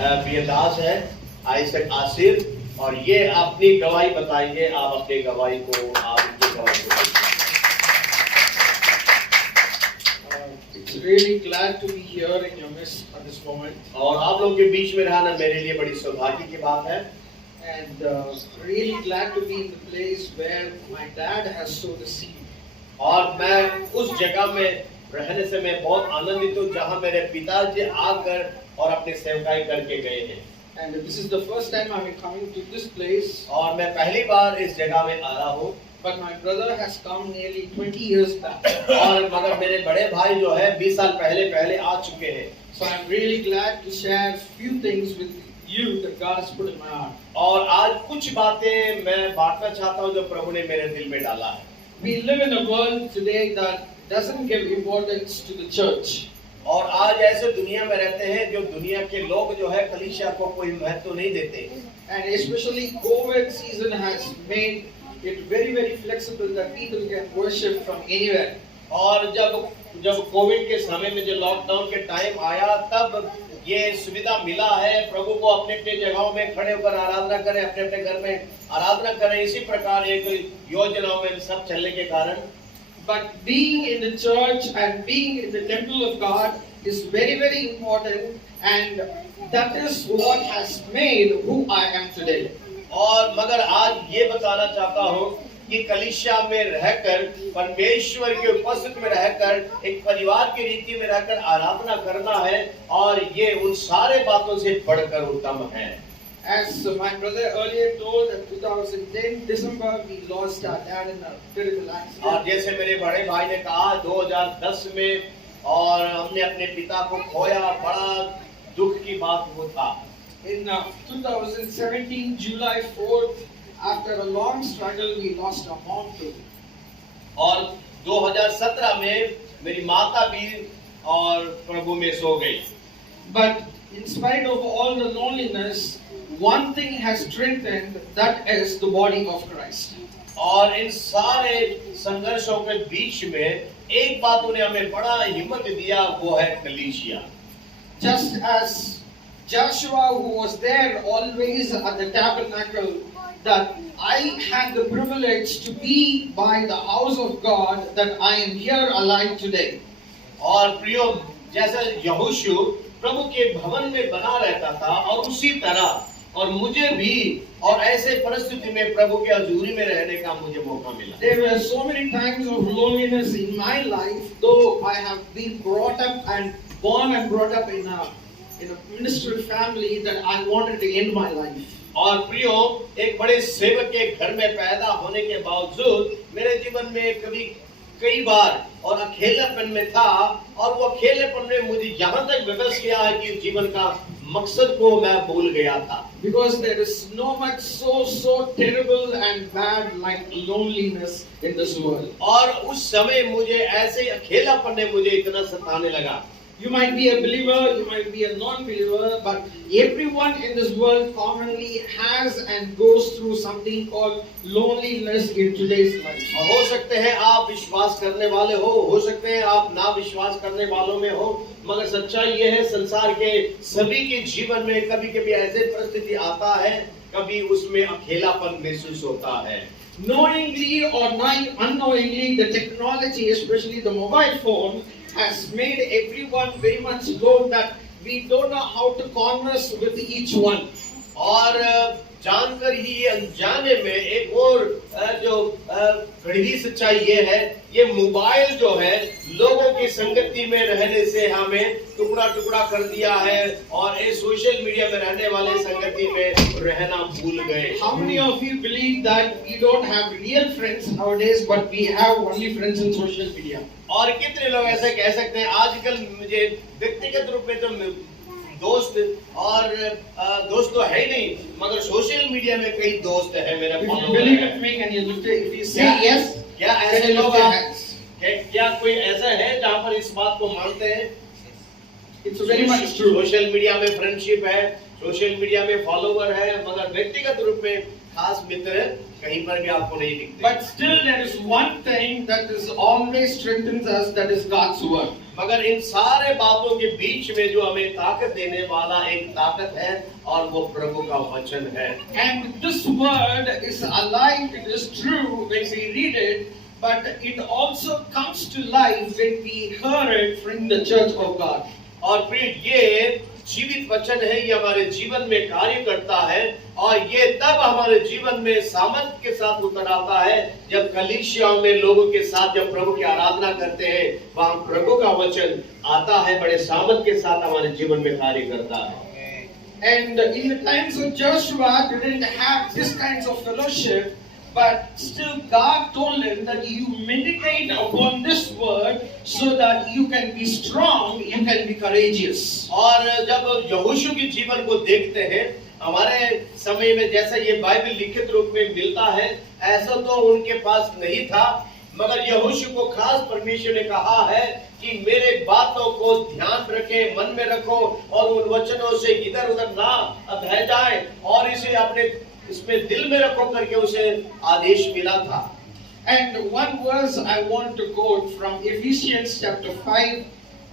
प्रिय दास है आइजक आसिर और ये अपनी गवाही बताएंगे। आप अपनी गवाही को It's really glad to be here in your midst at this moment. और आप लोगों के बीच में रहना मेरे लिए बड़ी सौभाग्य की बात है। And really glad to be in the place where my dad has sowed the seed. और मैं उस जगह में रहने से मैं बहुत आनंदित हूँ जहाँ मेरे पिताजी आकर और अपनी सेवकाई करके गए हैं। And this is the first time I'm coming to this place. और मैं पहली बार इस जगह में आ रहा हूँ। But my brother has come nearly 20 years back. और मगर मेरे बड़े भाई जो है 20 साल पहले आ चुके हैं। So I'm really glad to share few things with you that God has put in my heart. और आज कुछ बातें मैं बांटना चाहता हूँ जो प्रभु ने मेरे दिल में डाला है। We live in a world today that doesn't give importance to the church. और आज ऐसे दुनिया में रहते हैं जो दुनिया के लोग जो है कलीसिया को कोई महत्व नहीं देते। And especially COVID season has made it very flexible that people can worship from anywhere. और जब कोविड के समय में जो लॉकडाउन के टाइम आया तब ये सुविधा मिला है प्रभु को अपने अपने जगहों में खड़े होकर आराधना करें, अपने अपने घर में आराधना करें। इसी प्रकार एक योजनाओं में सब चलने के कारण But being in the church and being in the temple of God is very important, and that is what has made who I am today. और मगर आज ये बताना चाहता हूँ कि कलीसिया में रहकर परमेश्वर के उपस्थिति में रहकर एक परिवार की रीति में रहकर आराधना करना है और ये उन सारे बातों से बढ़कर उत्तम है। As my brother earlier told, in 2010 December we lost our dad in a terrible accident. और जैसे मेरे बड़े भाई ने कहा 2010 में और हमने अपने पिता को खोया, बड़ा दुख की बात वो था। In 2017 July 4th, after a long struggle, we lost our mom too. और 2017 में मेरी माता भी और प्रभु में सो गई। But in spite of all the loneliness, one thing has strengthened, that is the body of Christ. और इन सारे संघर्षों के बीच में एक बात उन्हें हमें बड़ा हिम्मत दिया, वो है कलीसिया। Just as Joshua, who was there always at the tabernacle, that I had the privilege to be by the house of God, that I am here alive today. और प्रियो जैसा यहोशू प्रभु के भवन में बना रहता था और उसी तरह और मुझे भी और ऐसे परिस्थिति में प्रभु के हजूरी में रहने का मुझे मौका मिला। There were so many times of loneliness in my life, though I have been brought up and born and brought up in a ministerial family, that I wanted to end my life. और प्रियो एक बड़े सेवक के घर में पैदा होने के बावजूद मेरे जीवन में कई बार और अकेलापन में था और वो अकेलेपन ने मुझे यहाँ तक विवश किया है कि जीवन का मकसद को मैं भूल गया था। Because there is no much so terrible and bad like loneliness in this world. और उस समय मुझे ऐसे अकेलापन ने मुझे इतना सताने लगा। You might be a believer, you might be a non-believer, but everyone in this world commonly has and goes through something called loneliness in today's life. हो सकते हैं आप विश्वास करने वाले हो सकते हैं आप ना विश्वास करने वालों में हो, मगर सच्चाई ये है संसार के सभी के जीवन में कभी-कभी ऐसे परिस्थिति आता है, कभी उसमें अकेलापन महसूस होता है। Knowingly or unknowingly, the technology, especially the mobile phone, has made everyone very much low that we don't know how to converse with each one. और जानकर ही अनजाने में एक और जो कड़वी सच्चाई ये है, ये मोबाइल जो है लोगों की संगति में रहने से हमें टुकड़ा कर दिया है और ये सोशल मीडिया में रहने वाले संगति में रहना भूल गए। How many of you believe that we don't have real friends nowadays, but we have only friends in social media? और कितने लोग ऐसे कह सकते हैं आजकल मुझे व्यक्तिगत रूप में तो दोस्त और दोस्त तो है ही नहीं, मगर सोशल मीडिया में कई दोस्त है मेरा। If you say yes, क्या ऐसे लोग क्या कोई ऐसा है जहाँ पर इस बात को मानते हैं? It's very much true. Social media में फ्रेंडशिप है, सोशल मीडिया में फॉलोवर है, मगर व्यक्तिगत रूप में खास मित्र कहीं पर भी आपको नहीं दिखते। But still there is one thing that is always strengthens us, that is God's word. मगर इन सारे बातों के बीच में जो हमें ताकत देने वाला एक ताकत है और वो प्रभु का वचन है। And this word is alive, it is true when we read it, but it also comes to life when we hear it from the church of God. और फिर ये जीवित वचन है, ये हमारे जीवन में कार्य करता है और ये तब हमारे जीवन में सामर्थ्य के साथ उतर आता है जब कलीसियाओं में लोगों के साथ जब प्रभु की आराधना करते हैं, वहां प्रभु का वचन आता है, बड़े सामर्थ्य के साथ हमारे जीवन में कार्य करता है। And in the times of Joshua, they didn't have this kinds of fellowship, but still God told him that you meditate upon this word so that you can be strong, you can be courageous. और जब यहोशू के जीवन को देखते हैं, हमारे समय में जैसा ये बाइबल लिखित रूप में मिलता है, ऐसा तो उनके पास नहीं था, मगर यहोशू को खास परमेश्वर ने कहा है कि मेरे बातों को ध्यान रखे, मन में रखो और उन वचनों से इधर उधर ना बह जाए और इसे अपने इसमें दिल में रखो करके उसे आदेश मिला था। And one verse I want to quote from Ephesians chapter 5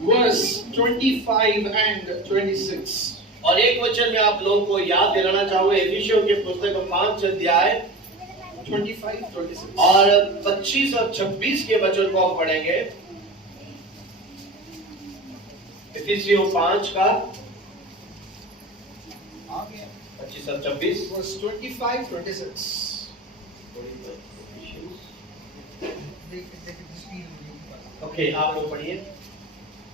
verse 25 and 26. और एक वचन मैं आप लोगों को याद दिलाना चाहूंगा, एफिसियों के पुस्तक 5 अध्याय 25-26 और 25 और 26 के वचन को हम पढ़ेंगे। एफिसियों 5 का 25 और 26 verse 25-26. ओके, आप लोग पढ़िए।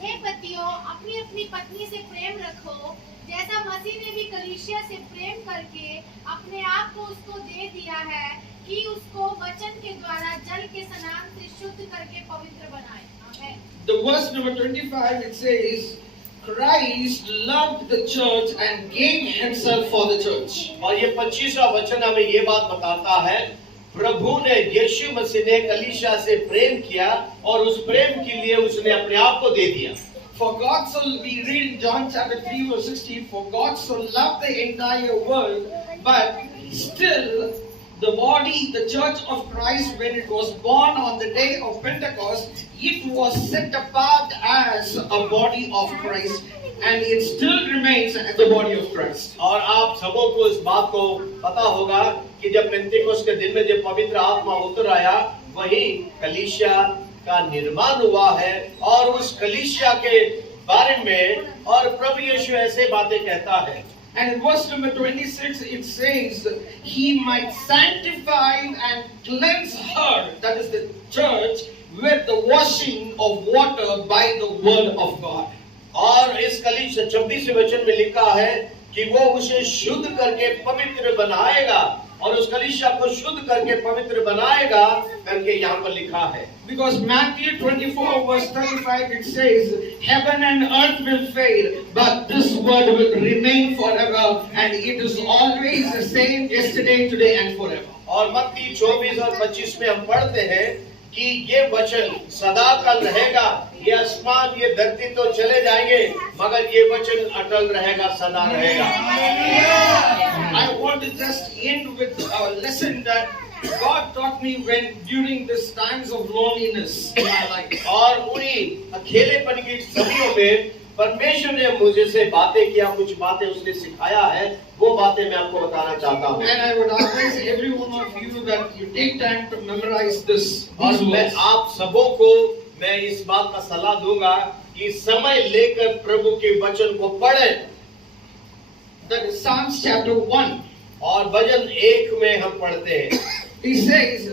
हे पतियों, अपनी अपनी पत्नी से प्रेम रखो, जैसा मसीह ने भी कलीसिया से प्रेम करके अपने आप को उसको दे दिया है कि उसको वचन के द्वारा जल के स्नान से शुद्ध करके पवित्र बनाए। आमीन। The verse number 25, it says, Christ loved the church and gave himself for the church. और ये 25वां वचन हमें ये बात बताता है, प्रभु ने यीशु मसीह ने कलीसिया से प्रेम किया और उस प्रेम के लिए उसने अपने आप को दे दिया। For God so, we read in John chapter 3 verse 16, for God so loved the entire world, but still the body, the church of Christ, when it was born on the day of Pentecost, it was set apart as a body of Christ, and it still remains the body of Christ. और आप सबों को इस बात को पता होगा कि जब पेंतेकोस्त के दिन में जब पवित्र आत्मा उतर आया, वही कलीसिया का निर्माण हुआ है और उस कलीसिया के बारे में और प्रभु यीशु ऐसे बातें कहता है। And in verse number 26 it says, he might sanctify and cleanse her, that is the church, with the washing of water by the word of God. और इस कलीसिया 26वें वचन में लिखा है कि वो उसे शुद्ध करके पवित्र बनाएगा और उस कलीसिया को शुद्ध करके पवित्र बनाएगा करके यहाँ पर लिखा है। Because Matthew 24 verse 35 it says, heaven and earth will fade, but this word will remain forever, and it is always the same yesterday, today and forever. और मत्ती 24 और 25 में हम पढ़ते हैं कि ये वचन सदा काल रहेगा, ये आसमान ये धरती तो चले जाएंगे मगर ये वचन अटल रहेगा, सदा रहेगा। I want to just end with a lesson that God taught me when during these times of loneliness in my life. और उन्हीं अकेलेपन की सदियों में परमेश्वर ने मुझे से बातें किया, कुछ बातें उसने सिखाया है, वो बातें मैं आपको बताना चाहता हूँ। And I would advise every one of you that you take time to memorize this. और मैं आप सबों को मैं इस बात का सलाह दूंगा कि समय लेकर प्रभु के वचन को पढ़ें। That is Psalms chapter 1. और भजन 1 में हम पढ़ते हैं। He says,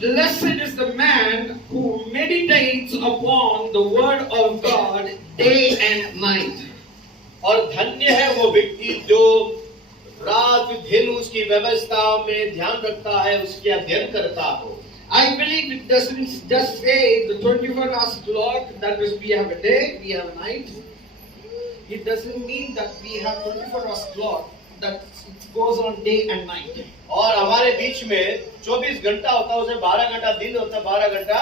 blessed is the man who meditates upon the word of God day and night. और धन्य है वो व्यक्ति जो रात दिन उसकी व्यवस्था में ध्यान रखता है, उसकी अध्ययन करता हो। I believe it doesn't just say the 24 hours clock, that is we have a day, we have a night. It doesn't mean that we have 24 hours clock, that it goes on day and night. और हमारे बीच में 24 घंटा होता है, उसमें 12 घंटा दिन होता है, 12 घंटा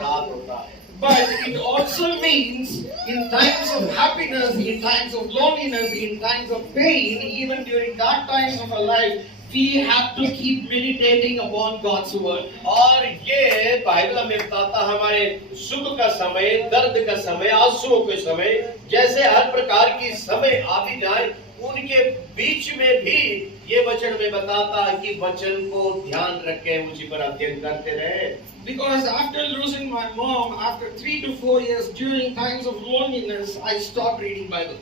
रात होता है। But it also means in times of happiness, in times of loneliness, in times of pain, even during dark times of our life, we have to keep meditating upon God's word. और ये Bible में बताता हमारे सुख का समय, दर्द का समय, आंसुओं के समय, जैसे हर प्रकार की समय आ भी जाए, उनके बीच में भी ये वचन में बताता है कि वचन को ध्यान रखें, उसी पर अध्ययन करते रहे. Because after losing my mom, after 3 to 4 years, during times of loneliness, I stopped reading Bible.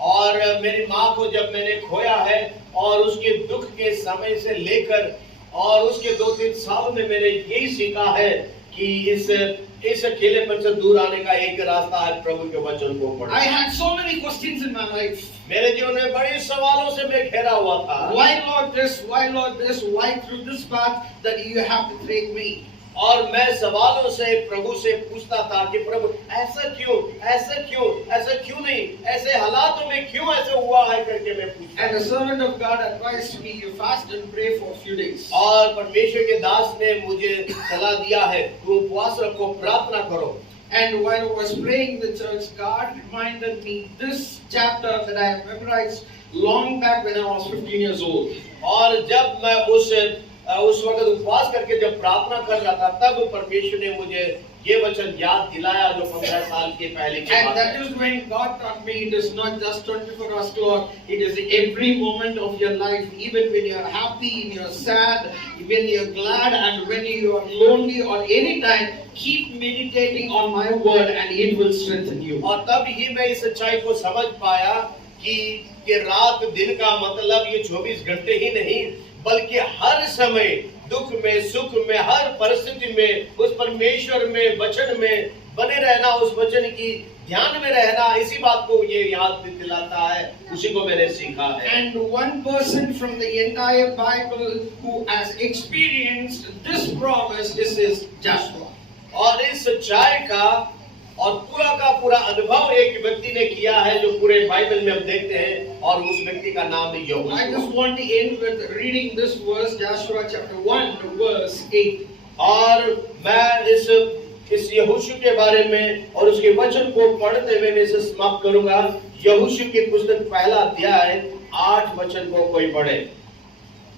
और मेरी माँ को जब मैंने खोया है और उसके दुख के समय से लेकर और उसके 2-3 साल में मैंने यही सीखा है कि इस अकेलेपन से दूर आने का एक रास्ता है प्रभु के वचन को पढ़ना. I had so many questions in my life. मेरे जीवन में बड़े सवालों से मैं घेरा हुआ था. Why Lord this? Why Lord this? Why through this path that you have to take me? और मैं सवालों से प्रभु से पूछता था कि प्रभु ऐसा क्यों, ऐसा क्यों, ऐसा क्यों नहीं, ऐसे हालातों में क्यों ऐसे हुआ है करके मैं पूछता. And the servant of God advised me, you fast and pray for a few days. और परमेश्वर के दास ने मुझे सलाह दिया है, तुम उपवास रखो, प्रार्थना करो. And while I was praying in the church, God reminded me this chapter that I have memorized long back when I was 15 years old. और जब मैं उस वक्त उपवास करके जब प्रार्थना कर रहा था, तब परमेश्वर ने मुझे ये वचन याद दिलाया जो 15 साल के पहले की And बात that है. is when God taught me it is not just 24 hours clock, it is every moment of your life, even when you are happy, when you are sad, when you are glad, and when you are lonely or any time, keep meditating on my word and it will strengthen you. और तब ही मैं इस सच्चाई को समझ पाया कि रात दिन का मतलब ये 24 घंटे ही नहीं, बल्कि हर समय दुख में, सुख में, हर परिस्थिति में उस परमेश्वर में, वचन में बने रहना, उस वचन की ध्यान में रहना, इसी बात को ये याद दिलाता है. उसी को मैंने सीखा है. And one person from the entire Bible who has experienced this promise is Joshua. और इस सच्चाई का और पूरा का पूरा अनुभव एक व्यक्ति ने किया है जो पूरे बाइबल में हम देखते हैं, और उस व्यक्ति का नाम है यहोशू. I just want to end with reading this verse, Joshua chapter 1, verse 8. और मैं इस यहोशू के बारे में और उसके वचन को पढ़ते हुए मैं इसे समाप्त करूंगा. यहोशू की पुस्तक पहला अध्याय 8 वचन को कोई पढ़े.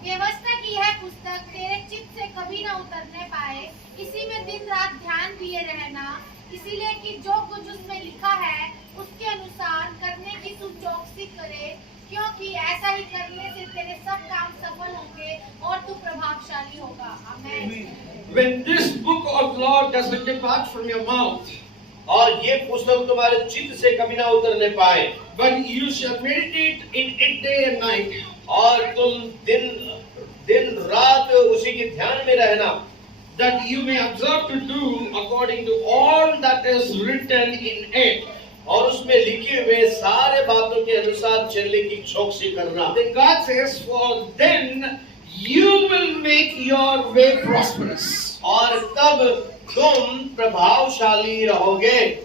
व्यवस्था की है पुस्तक तेरे चित्त से कभी न उतरने पाए, इसी में दिन रात ध्यान दिए रहना, इसीलिए कि जो कुछ उसमें लिखा है उसके अनुसार करने की तू चौकसी करे, क्योंकि ऐसा ही करने से तेरे सब काम सफल होंगे और तू प्रभावशाली होगा. आमीन. When this book of law doesn't depart from your mouth, और ये पुस्तक तुम्हारे चित्त से कभी ना उतरने पाए, but you shall meditate in it day and night, और तुम दिन रात उसी के ध्यान में रहना, that you may observe to do according to all that is written in it. और उसमें लिखे हुए सारे बातों के अनुसार चलने की चौकसी करना. Then God says, for then you will make your way prosperous. और तब तुम प्रभावशाली रहोगे,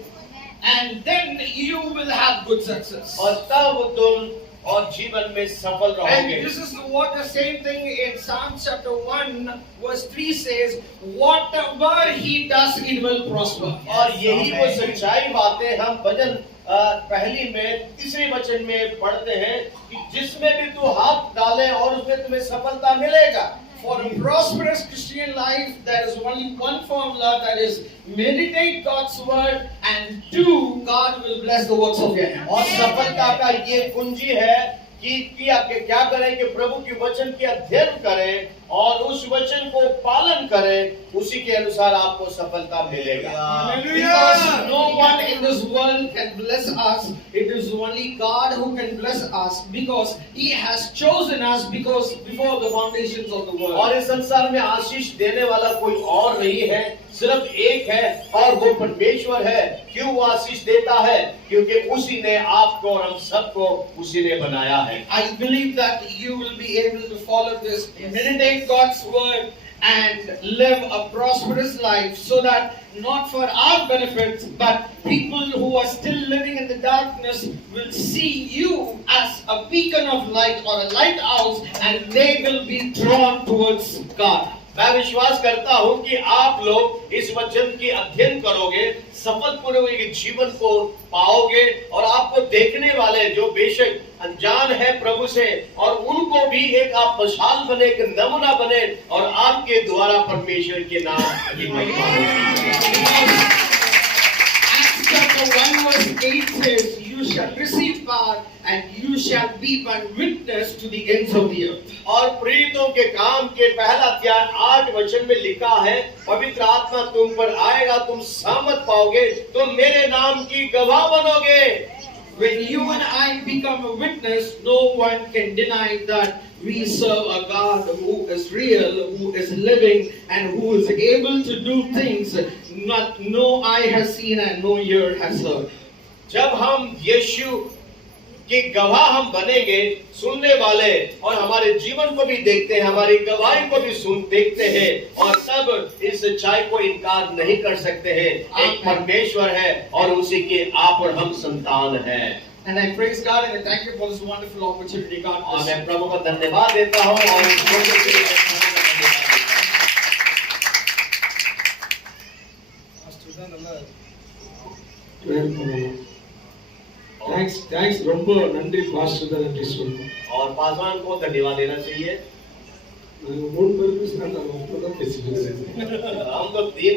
And then you will have good success. और तब तुम और जीवन में सफल And रहोगे. this is what the same thing in Psalm chapter 1 verse 3 says, whatever he does, it will prosper. और यही वो सच्चाई बातें हम भजन पहली में तीसरे वचन में पढ़ते हैं कि जिसमें भी तू हाथ डाले और उसमें तुम्हें सफलता मिलेगा. For a prosperous Christian life, there is only one formula, that is meditate God's word, and 2, God will bless the works of your hands. और सफलता का ये कुंजी है कि आप क्या करें कि प्रभु के वचन के अध्ययन करें और उस वचन को पालन करें, उसी के अनुसार आपको सफलता मिलेगा. Because no one in this world can bless us. It is only God who can bless us, because He has chosen us because before the foundations of the world. और इस संसार में आशीष देने वाला कोई और नहीं है, सिर्फ एक है, और वो परमेश्वर है. क्यों वो आशीष देता है? क्योंकि उसी ने आपको और हम सबको उसी ने बनाया है. I believe that you will be able to follow this, meditate God's word, and live a prosperous life, so that not for our benefit, but people who are still living in the darkness will see you as a beacon of light or a lighthouse, and they will be drawn towards God. मैं विश्वास करता हूं कि आप लोग इस वचन की अध्ययन करोगे, सफलपूर्वक जीवन को पाओगे और आपको देखने वाले जो बेशक अनजान है प्रभु से, और उनको भी एक आप मिसाल बने, एक नमूना बने, और आपके द्वारा परमेश्वर के नाम की महिमा हो। Acts chapter 1 verse 8 says, "You shall receive power, and you shall be my witness to the ends of the earth." और प्रेरितों के काम के पहला अध्याय 8 वचन में लिखा है, पवित्र आत्मा तुम पर आएगा, तुम सामर्थ पाओगे, तुम मेरे नाम की गवाह बनोगे। When you and I become a witness, no one can deny that we serve a God who is real, who is living, and who is able to do things not no eye has seen and no ear has heard. जब हम यीशु के गवाह हम बनेंगे, सुनने वाले, और हमारे जीवन को भी देखते हैं, हमारी गवाही को भी देखते हैं, और तब इस सच्चाई को इनकार नहीं कर सकते हैं। एक परमेश्वर है और उसी के आप और हम संतान हैं। And I praise God and I thank you for this wonderful opportunity. God और bless मैं you. प्रभु का धन्यवाद देता हूँ और इस मौके के लिए धन्यवाद தேங்க்ஸ் ரொம்ப நன்றி பாஸ்டர் தான் நன்றி சொல்லுவோம். और पासवान को धन्यवाद देना चाहिए। நாங்கள் 3 பேருக்கு நான் தான் பேசிட்டு இருக்கேன். हम तो 3